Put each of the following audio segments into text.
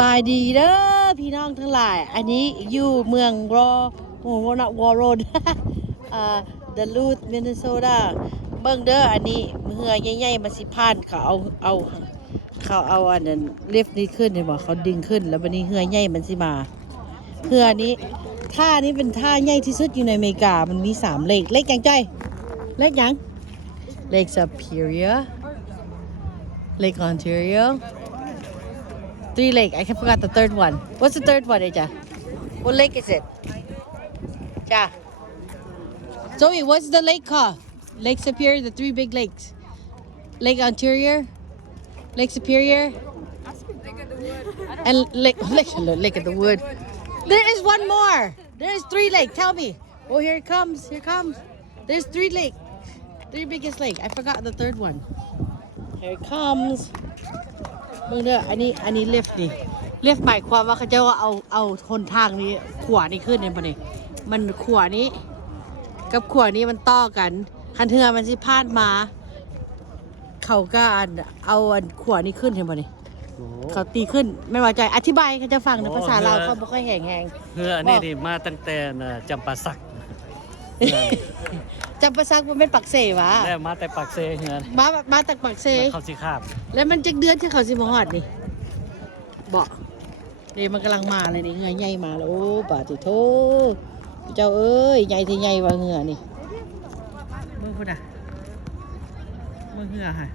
บายดีเด้อพี่น้องทั้งหลายอันนี้อยู่เมืองวอโรดเดลูธมินนิโซตาเบิ่งเด้ออันนี้เหือใหญ่ๆมาสิผ่านเขาเอาอันนั้นลิฟต์นี้ขึ้นเห็นบ่เขาดึงขึ้นแล้วบัดนี้เหือใหญ่มันสิมาเหือนี้ท่านี้เป็นท่าใหญ่ที่สุดอยู่ในอเมริกามันมี3เลขเลขจังจ้อยเลขหยังเลข Superior เลข Ontario 3 lake. I forgot the third one. What's the third one, Eja? What lake is it? Ja. Zoe, what's the lake called? Lake Superior, the 3 big lakes. Lake Ontario, Lake Superior, and Lake of the Wood. There is one more. There is 3 lakes. Tell me. Oh, here it comes. Here it comes. There's 3 lakes. 3 biggest lake. I forgot the third one. Here it comes.เบิ่งเด้ออันนี้ลิฟต์นี่ลิฟต์หมายความว่าเขาจะว่าเอาหนทางนี้ขวานี่ขึ้นเนี่ยบ่นี่มันขวานี้กับขวานี้มันต่อกันคันเทือมันสิพาดมาเขาก็เอาอันขวานี้ขึ้นเห็นบ่นี่เขาตีขึ้นไม่ว่าใจอธิบายเขาจะฟังในภาษาลาวเขาบ่ค่อยแห้งๆเฮืออันนี้นี่มาตั้งแต่จำปาสักจำปาสักมันเป็นปักเสวะแล้วมาแต่ปักเซเฮือมาจากปักเสเขาสิข้ามแล้วมันจักเดือนที่เขาสิมาฮอดนี่บ่นี่มันกำลังมาเลยนี่เหือใหญ่มาแล้วโอ้บาดสิโธเจ้าเอ้ยใหญ่ที่ใหญ่ว่าเหือนี่เบิ่งพุ่นน่ะเบิ่งเหือค่ะ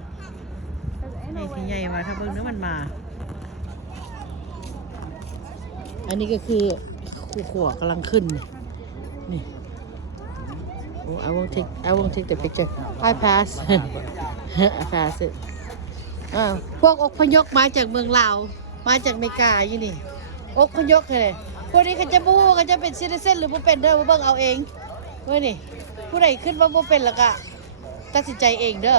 ใหญ่ที่ใหญ่ว่าถ้าเบิ่งเนื้อมันมาอันนี้ก็คือขัวกำลังขึ้นนี่Oh, I won't take the picture. I pass. I pass it. พวกอพยพมาจากเมืองลาวมาจากอเมริกาอยู่นี่อพยพเลยพวกนี้เขาจะบ่ฮู้เขาจะเป็นซิติเซนหรือบ่เป็นเด้อบ่เบิ่งเอาเองเว้ยนี่ผู้ใดขึ้นว่าบ่เป็นแล้วก็ตัดสินใจเองเด้อ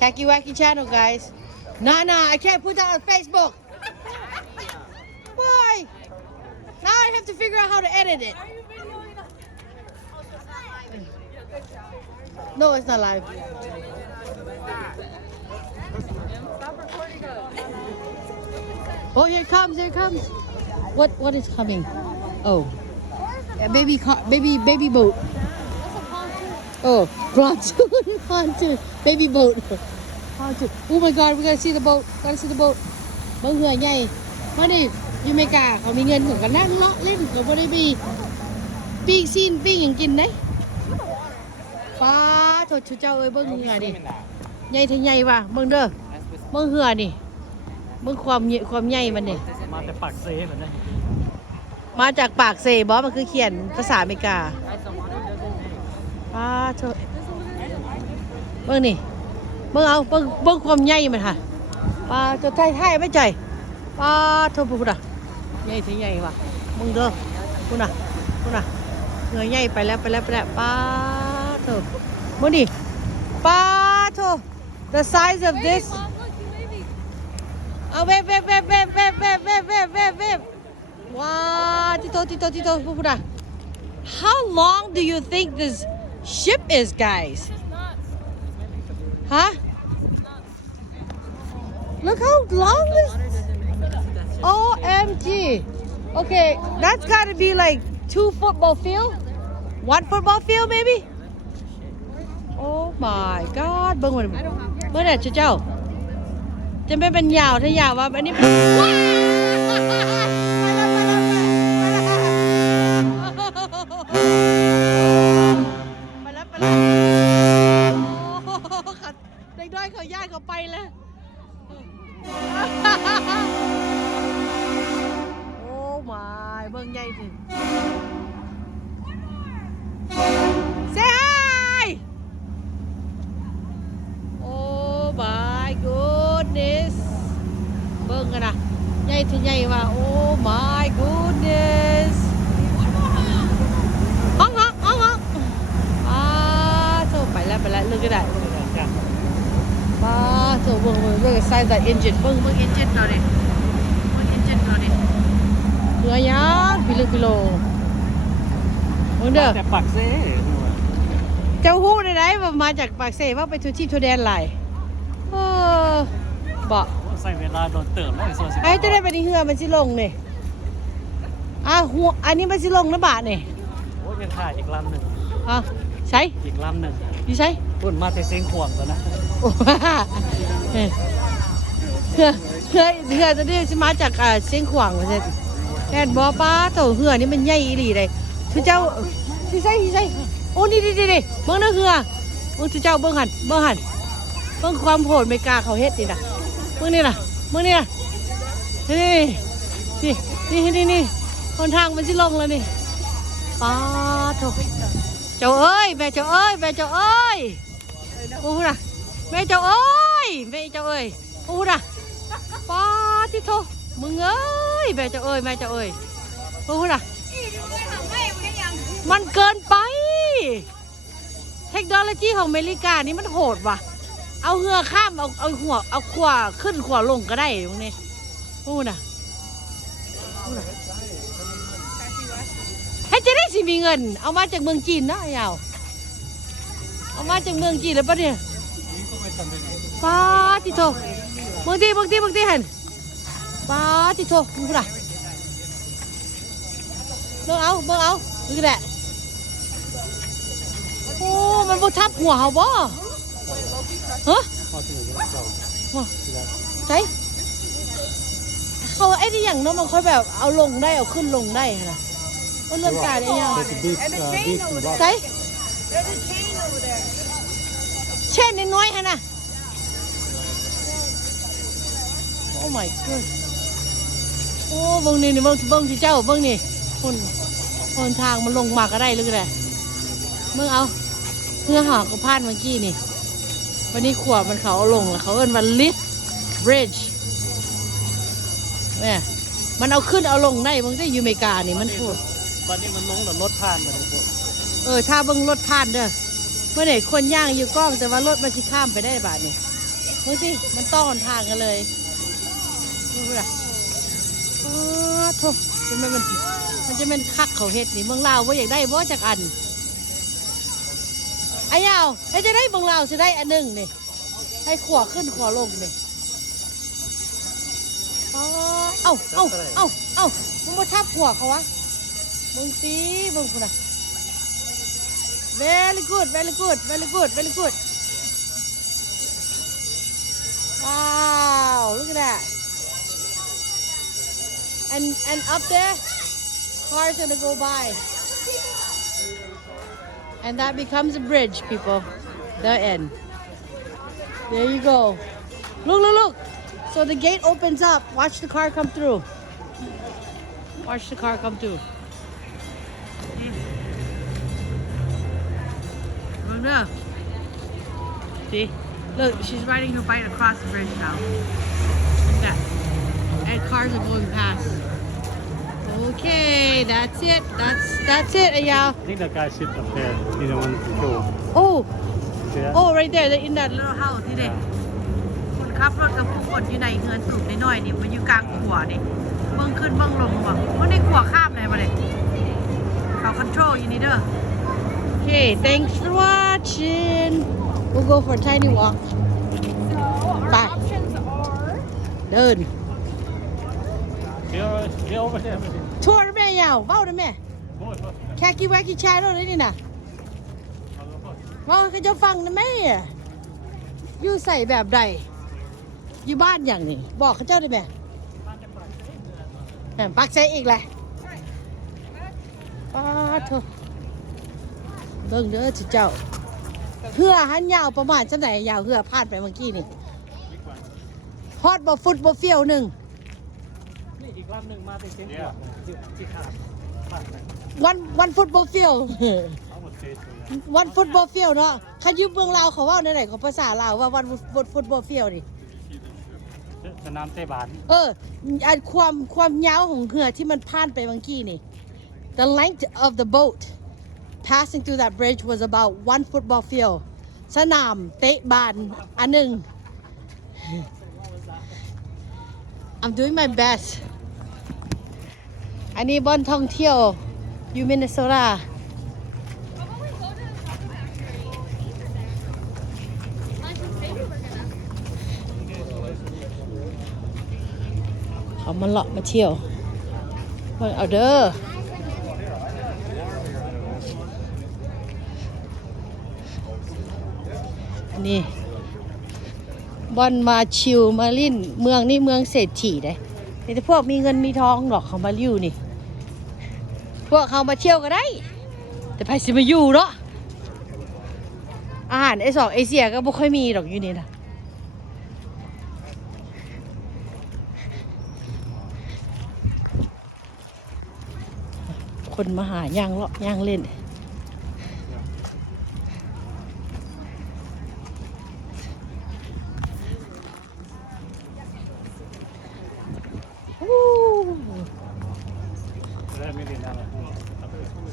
Kaki Waki channel guys. Nah, I can't put that on Facebook. Why? Now I have to figure out how to edit it.No, it's not live. Oh, here it comes, here it comes. What is coming? Oh. Yeah, baby boat. Oh, pontoon. Baby boat. Pontoon. Oh my god, we gotta see the boat. Gotta see the boat. บ่เหือใหญ่มาดิอยู่อเมริกาเขามีเงินเขาก็นั่งเลาะเล่นเขาบ่ได้มีปิ้งซีนปิ้งหยังกินเด้ป้าโทษเจ้าเอ้ยเบิ่งเหือดิใหญ่ที่ใหญ่ว่ะเบิ่งเด้อเบิ่งเหือนี่เบิ่งความใหญ่มันนี่มาแต่ปากเซเหรอเนี่ยมาจากปากเซบ่มันคือเขียนภาษาอเมริกาป้าโทษเบิ่งนี่เบิ่งเอาเบิ่งความใหญ่มันค่ะป้าตัวไทยไม่ใจป้าโทษพุ่นน่ะใหญ่ที่ใหญ่ว่ะเบิ่งเด้อพุ่นน่ะเหือใหญ่ไปแล้วป้าโธ่มื้อนี่ป้าโธ่ the size of this เอาเว็บว้าติโตพูดอ่ะ How long do you think this ship is guys Huh Look how long this OMG Okay that's got to be like 2 football field 1 football field maybe Oh my god เบิ่งมันเบิ่งน่ะเจ้าจะไม่เป็นยาวถ้ายาวว่าอันนี้ไปแล้วเด็กน้อยเขาย้ายเขาไปแล้วโอ้ my เบิ่งใหญ่สิSay hi! Oh my goodness! เบิ่งกันนะใหญ่ที่ใหญ่ว่า Oh my goodness! ฮ้องโธ่ไปแล้วเลิกก็ได้ป้าโธ่เบิ่ง size that engine เบิ่ง engine เราดิเหือยางกิโลเบิ่งเด้อแต่ปากเซเจ้าฮู้ได้ว่ามาจากปากเสว่าไปทุชีพทุแดนหลายบ่ ใส่เวลาโดนเติมแล้วส่วนสิ ไอ้จะได้ไปที่เรือมันสิลงนี่หัวอันนี้มันสิลงนะบาทนี่ โอ้ยังถ่ายอีกลำหนึ่ง ใช่ อีกลำหนึ่ง อยู่ใช่ พุ่นมาแต่เสียงขวงแล้วนะ โอ้เรือจะได้สิมาจากเสียงขวางว่าซั่นแค่นบ่ป้าเต่าเรือนี่มันใหญ่อีหลีเลยคือเจ้าสิใช่โอ้นี่ๆๆเบิ่งนะเรือเบิ่งเจ้าเบิ่งหั่นเบิ่งความโหดไม่กล้าเขาเฮ็ดนี่น่ะเบิ่งนี่น่ะนี่คนทางมันสิลงแล้วนี่ป้าโถเจ้าเอ้ยแม่เจ้าเอ้ยโอ้โหน่ะแม่เจ้าเอ้ยโอ้โหน่ะป้าที่โถมึงเอ้ยแม่เจ้าเอ้ยโอ้โหน่ะมันเกินไปเทคโนโลยีของอเมริกานี่มันโหดว่ะเอาเรือข้ามเอาขวาขึ้นขวาลงก็ได้ตรงนี้โอ้น่ะให้จะได้สิมีเงินเอามาจากเมืองจีนนะยาวเอามาจากเมืองจีนแล้วปะเนี่ยป้าติโตบางทีเห็นป้าติโตมึงพูดอะเบิ่งเอาดูแหละโอ้มันบ่ทับหัวเขาบ่ฮะใช่เขาไอ้นี่อย่างเนาะมันค่อยแบบเอาลงได้เอาขึ้นลงได้นะก็เรื่องการไอ้ยังใช่เช่นน้อยๆฮะนะโอ้ my god โอ้เบิ่งนี่เบิ่งที่เจ้าเบิ่งนี่คนทางมันลงมาก็ได้หรือไงเบิ่งเอาเพื่อหากระพานเมื่อกี้นี่วันนี้ขวบมันเขาเอาลงแล้วเขาเอิ้นว่า lift bridge เนี่ยมันเอาขึ้นเอาลงได้บางทีอยู่อเมริกานี่มันพูด วันนี้มันลงแล้วรถผ่านมาทุกคน ถ้าเบิ่งรถผ่านเด้อเมื่อไหร่คนย่างอยู่กล้องแต่ว่ารถมันสิข้ามไปได้บาดนี่บางทีมันต้องทางกันเลยดูล่ะโธ่มันจะเป็นคักเขาเฮ็ดนี่เมืองลาวว่าอยากได้บ่จักอันไอ้ยาวถ้าจะได้เมืองลาวสิได้อันนึงนี่ให้ขวาขึ้นขวาลงนี่เอ้ามันบ่ทับหัวเขาวะเบิ่งสิเบิ่งพุ่นน่ะ very good wow look at that and up there cars gonna go by and that becomes a bridge people the end there you go look so the gate opens up watch the car come through look see look she's riding her bike across the bridge now look at that and cars are going past okay that's it อายาว I think the guy sit up there he don't want to go oh right there they're in that little house นี่ดิคนขับรถกับผู้คนอยู่ในเฮือนสูงน้อยๆนี่มันอยู่กลางขัวนี่เบิ่งขึ้นเบิ่งลงว่ะมันได้ขัวข้ามเลยบ่ได้เขา control อยู่นี่เด้อOkay, thanks for watching. We'll go for a tiny walk. So our options are Done. They're over there Tour the man, y'all. Vote the man. Khaki wacky channel,นี่น่ะว่าเขาจะฟังนะแม่อยู่ใส่แบบใดอยู่บ้านอย่างนี้บอกเขาเจ้าได้ไหมปักใส่อีกแหละป้าเถอะเบิ่งเด้อเจ้าเพื่อหันยาวประมาณจังไหนยาวเพื่อพลาดไปเมื่อกี้นี่ฮอตบ่ฟุตบ่เฟี้ยวหนึ่ง นี่อีกลำหนึ่งมาแต่เสียงขวงที่ขาดผ่านไป วันฟุตบ่เฟี้ยววันฟุตบ่เฟี้ยวเนาะคันอยู่เมืองลาวเขาว่าในไหนของภาษาลาวว่าวันฟุตบ่เฟี้ยวนี่ สนามเตะบาส อันความยาวของเรือที่มันผ่านไปเมื่อกี้นี่ the length of the boat passing through that bridge was about 1 football field สนามเตะบาสอันหนึ่ง I'm doing my best อันนี้บ่อนท่องเที่ยวอยู่มินนิโซตา มาเลาะมาเที่ยวเบิ่งเอาเด้อนี่บอนมาชิลมาลิ่นเมืองนี่เมืองเศรษฐีได้แต่พวกมีเงินมีทองดอกเขามาอยู่นี่พวกเขามาเที่ยวก็ได้แต่ไปสิมาอยู่เนาะอาหารไอ2 เอเชียก็บ่ค่อยมีดอกอยู่นี่นะคนมาหาย่างเลาะย่างเล่น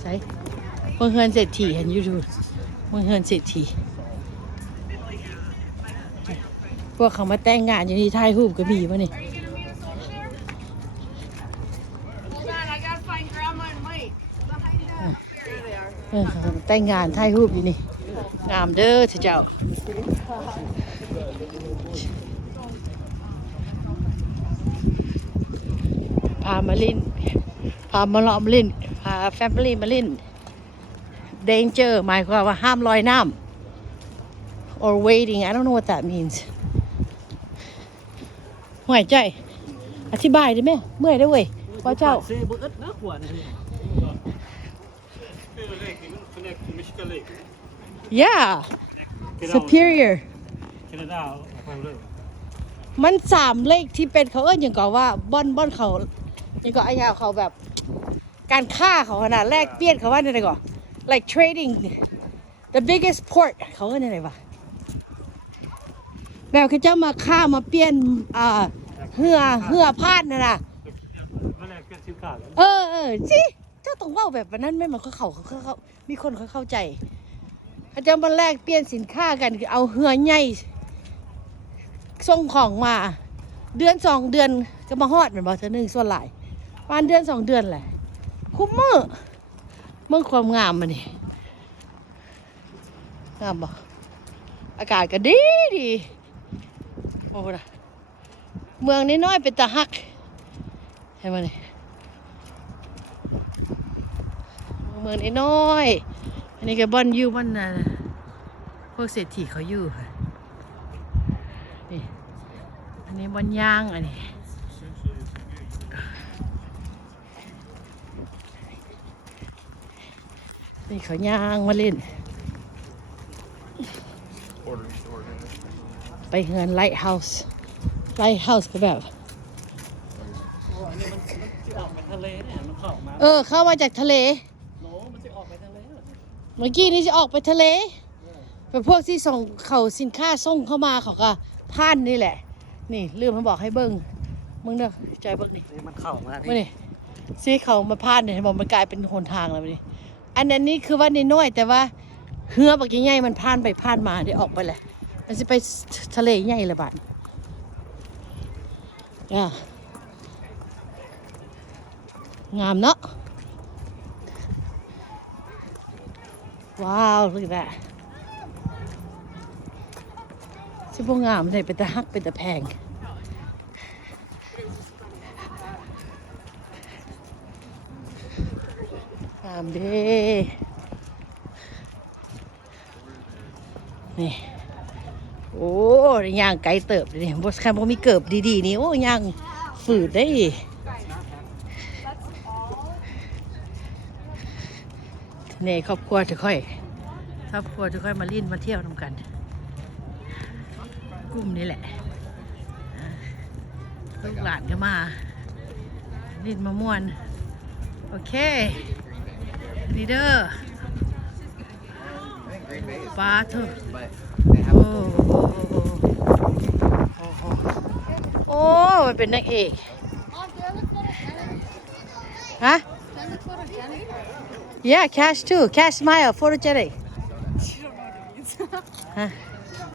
ใช่เมืองเฮือนเศรษฐีเห็นอยู่ดูเมืองเฮือนเศรษฐีพวกเขามาแต่งงานอยู่ที่ถ่ายรูปก็มีวะนี่ แต่งงานถ่ายรูปอยู่นี่งามเด้อเจ้าพามาลินพามาเลาะมาลินพาแฟมิลี่มาลิน danger หมายความว่าห้ามลอยน้ำ or wading I don't know what that means ห่วยใจอธิบายได้ไหมเมื่อยได้เว้ยว่าเจ้าYeah Superior มัน3 เลขที่เป็นเขาอย่างก่อว่าบ่อนเขาอย่างก่อไอ้ยาเขาแบบการฆ่าเขาขนาดแลกเปลี่ยนเขาว่าอะไรก่อ like trading the biggest port เขาว่าอะไรวะแบบเขาจะมาฆ่ามาเปลี่ยนเหือพาดนะสิเจ้าต้องว่าแบบนั้นไม่มันเขามีคนเขาเข้าใจเขาจะมาแลกเปลี่ยนสินค้ากันคือเอาเหือใหญ่ส่งของมาเดือน2 เดือนก็มาฮอดเหมือนบอกเธอ1 ส่วนหลายประมาณเดือน2 เดือนแหละคุ้มมือเมื่อความงามมันนี่งามบ่อากาศก็ดีโอ้โหเมืองนี้น้อยเป็นตาฮักเห็นไหมนี่เมืองนี้น้อยอันนี้ก็บ้านอยู่บ้านน่ะพวกเศรษฐีเขาอยู่ค่ะนี่อันนี้บ้านย่างอันนี้นี่เขาย่างมาเล่นไปเฮือนไลท์เฮาส์ก็แบบเข้ามาจากทะเลเมื่อกี้นี่จะออกไปทะเลเป็นพวกที่ส่งเขาสินค้าส่งเข้ามาเขาก็ผ่านนี่แหละนี่ลืมมาบอกให้เบิ้งมึงเด้อใจเบิ้งนี่มันเข้ามานี่ซีเขามาผ่านเนี่ยบอกมันกลายเป็นหนทางแล้วนี่อันนั้นนี่คือว่าในน้อยแต่ว่าเหือบักใหญ่ๆมันผ่านไปผ่านมาได้ออกไปแหละมันจะไปทะเลใหญ่ละบาดงามเนาะว้าว look at that สิพวกงามเลยเป็นตะฮักเป็นตะแพงงามเด้นี่โอ้ย่างไก่เติบเลยบสแคมป์มีเกิบดีๆนี่โอ้ย่างฝืดได้เนี่ยครอบครัวจะค่อยมาลิ้นมาเที่ยวนำกันกลุ่มนี้แหละลูกหลานก็มาลิ้นมาม่วนโอเคลีเดอร์ปลาเถอะโอ้มันเป็นนักเอกฮะYeah, cash too. Cash smile, photogenic. Huh?